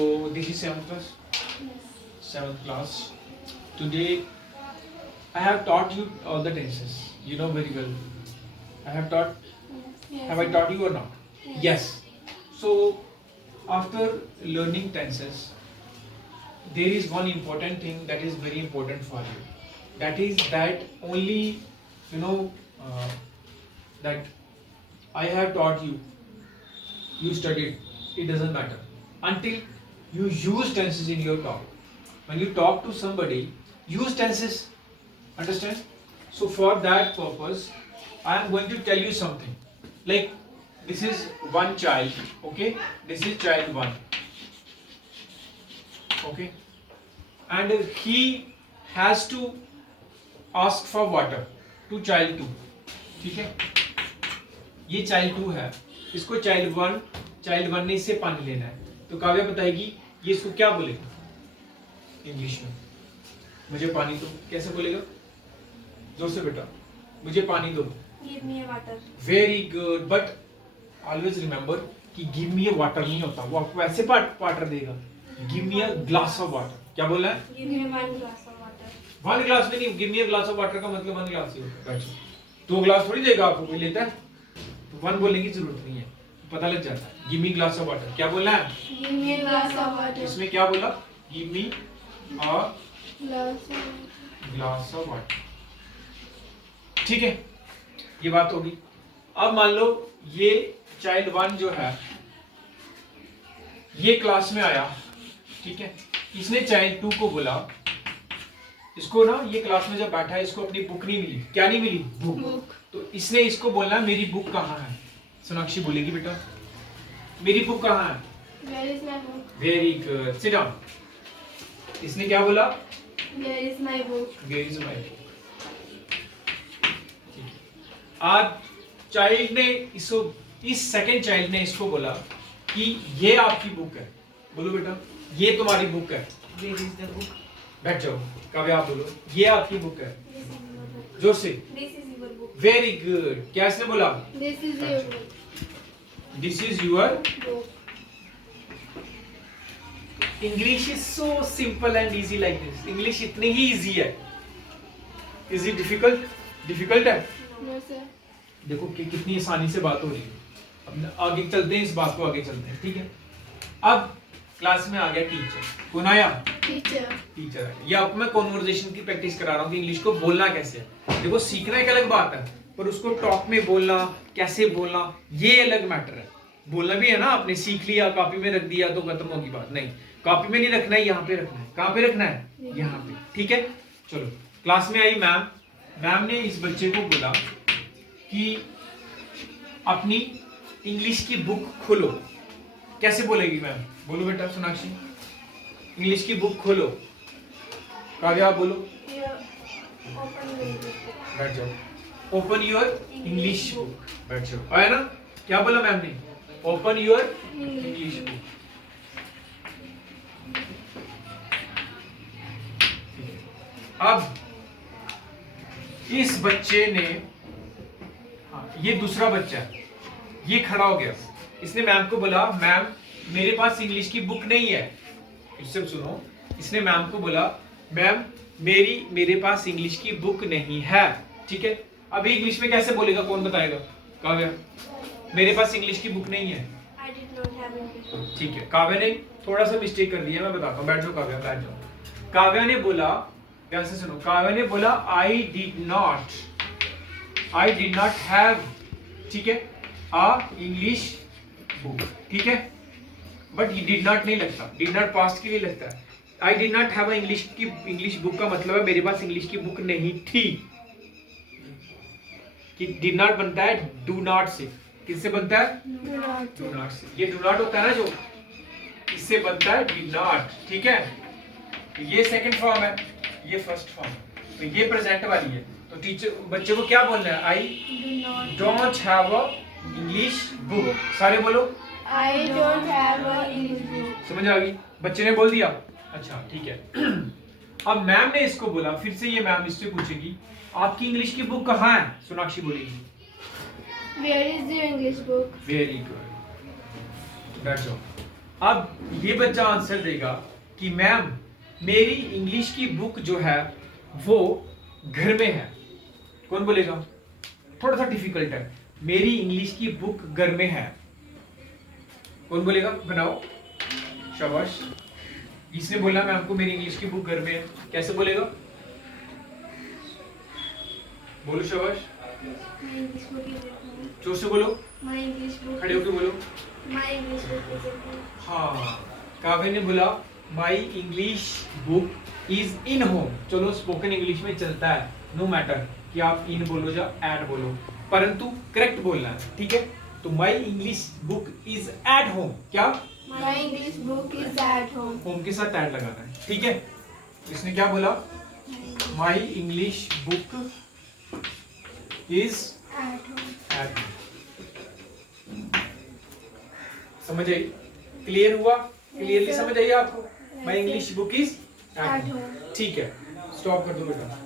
So this is 7th class. Yes. 7th class. Today I have taught you all the tenses. You know very well. I have taught. Yes. Have I taught you or not? Yes. So after learning tenses, there is one important thing that is very important for you. That is that only you know that I have taught you. You studied. It doesn't matter until you use tenses in your talk. When you talk to somebody, use tenses. Understand? So for that purpose, I am going to tell you something. Like this is one child, okay? This is child 1, okay? And he has to ask for water to child 2, ठीक है? ये child 2 है, इसको child 1 ने इससे पानी लेना है, तो काव्या बताएगी ये इसको क्या बोलेगा इंग्लिश में? मुझे पानी दो, कैसे बोलेगा? जोर से बेटा, मुझे पानी दो. Give me a water. Very good. But always remember कि गिव मी अ वाटर नहीं होता, वो आपको ऐसे वाटर देगा. Give me a glass of water. क्या बोल रहा है? Give me one glass of water. 1 glass में नहीं, give me a glass of water का मतलब 1 ग्लास ही होता है. अच्छा, 2 ग्लास थोड़ी देगा आपको, कोई लेता है? तो 1 बोलने की जरूरत नहीं है, पता लग जाता है. Give me glass of water. क्या बोलना है? Give me a glass of water. इसमें क्या बोला? Give me a Glass of glass of water. ठीक है, ये बात होगी. अब मान लो ये चाइल्ड 1 जो है ये क्लास में आया, ठीक है? इसने चाइल्ड 2 को बोला, इसको ना ये क्लास में जब बैठा है इसको अपनी बुक नहीं मिली. क्या नहीं मिली? बुक. तो इसने इसको बोलना मेरी बुक कहाँ है. सोनाक्षी बोलेगी बेटा मेरी बुक कहाँ है. Where is my book? Very good. Sit down. इसने क्या बोला? Where is my book? Where is my book. आज चाइल्ड ने इस सेकंड चाइल्ड ने इसको बोला कि ये आपकी बुक है. बोलो बेटा ये तुम्हारी बुक है. Where is the book? बैठ जाओ. काव्या आप बोलो ये आपकी बुक है. This is your book. जोर से. This is your book. Very good. क्या इसने बोला? This is your book. This is your. Book. English is so simple and easy like this. English इतनी ही इजी है. Is it difficult? डिफिकल्ट है. No sir. देखो कि कितनी आसानी से बात हो रही है. अब आगे चलते हैं, इस बात को आगे चलते हैं. ठीक है. अब क्लास में आ गया टीचर. कौन आया? Teacher. टीचर आया. ये आपको मैं कन्वर्सेशन की प्रैक्टिस करा रहा हूँ कि इंग्लिश को बोलना कैसे है. देखो सीखना एक अलग बात है, पर उसको टॉक में बोलना, कैसे बोलना, ये अलग मैटर है. बोलना भी है ना, आपने सीख लिया कापी में रख दिया तो खत्म होगी बात. नहीं, कापी में नहीं रखना है, यहाँ पे रखना है. कहाँ पे रखना है? यहाँ पे. ठीक है. चलो क्लास में आई मैम. मैम ने इस बच्चे को बोला कि अपनी इंग्लिश की बुक खोलो. कैसे बोलेगी मैम? बोलो बेटा सोनाक्षी. इंग्लिश की बुक खोलो. काव्या आप बोलो. Here. Open your book. बैठ जाओ. Open your English book. बैठ जाओ. आया ना? क्या बोला मैम ने? Open your English book. अब इस बच्चे ने, ये दूसरा बच्चा है, ये खड़ा हो गया. इसने मैम को बोला मैम मेरे पास इंग्लिश की बुक नहीं है. इससे सुनो. इसने मैम को बोला मैम मेरे पास इंग्लिश की बुक नहीं है. ठीक है. अभी इंग्लिश में कैसे बोलेगा, कौन बताएगा? काव्या. मेरे पास इंग्लिश की बुक नहीं है. I did not have English. ठीक है. काव्या ने थोड़ा सा मिस्टेक कर दिया, मैं बताता हूँ. बैठ जाओ काव्या, बैठ जाओ. काव्या ने बोला, ध्यान से सुनो. काव्या ने बोला आई डिड नॉट हैव, ठीक है, आ इंग्लिश बुक. ठीक है. बट ये डिड नॉट नहीं लगता. डिड नॉट पास्ट के लिए लगता है. I did not have English book का मतलब है मेरे पास इंग्लिश की बुक नहीं थी. कि डिड नॉट बनता है डू नॉट से. किससे बनता है? डू नॉट से. ये डू नॉट होता है ना जो, इससे बनता है डिड नॉट. ठीक है. ये सेकंड फॉर्म है, ये फर्स्ट फॉर्म. तो ये प्रेजेंट वाली है. तो टीचर बच्चे को क्या बोलना है? I don't have a English book. सारे बोलो. I don't have a English book. समझ आ गई? बच्चे ने बोल दिया. अच्छा ठीक है. अब मैम ने इसको बोला, फिर से ये मैम इससे पूछेगी आपकी इंग्लिश की बुक कहाँ है? सोनाक्षी बोलेगी Where is your English book? Very good. बैठ जाओ. अब ये बच्चा आंसर देगा कि मैम मेरी इंग्लिश की बुक जो है वो घर में है। कौन बोलेगा? थोड़ा सा डिफिकल्ट है। मेरी इंग्लिश की बुक घर में है। कौन बोलेगा? बनाओ, शाबाश। इसने बोला मैम को मेरी इंग्लिश की बुक घर में है। कैसे बोलेगा? बोलो शाबाश, My English book is at home. जोर से बोलो, My English book. खड़े होके बोलो। My English book is at home. हाँ, काव्य ने बोला my English book is in home. चलो स्पोकन इंग्लिश में चलता है, नो मैटर कि आप इन बोलो या एट बोलो, परंतु करेक्ट बोलना है, ठीक है? तो my English book is at home. क्या? My English book is at home. Home के साथ एट लगाना है, ठीक है? इसने क्या बोला? My English book is At home. At home. समझ आई? क्लियर हुआ? क्लियरली समझ आई आपको? My English book is At home. ठीक है, स्टॉप कर दो बेटा।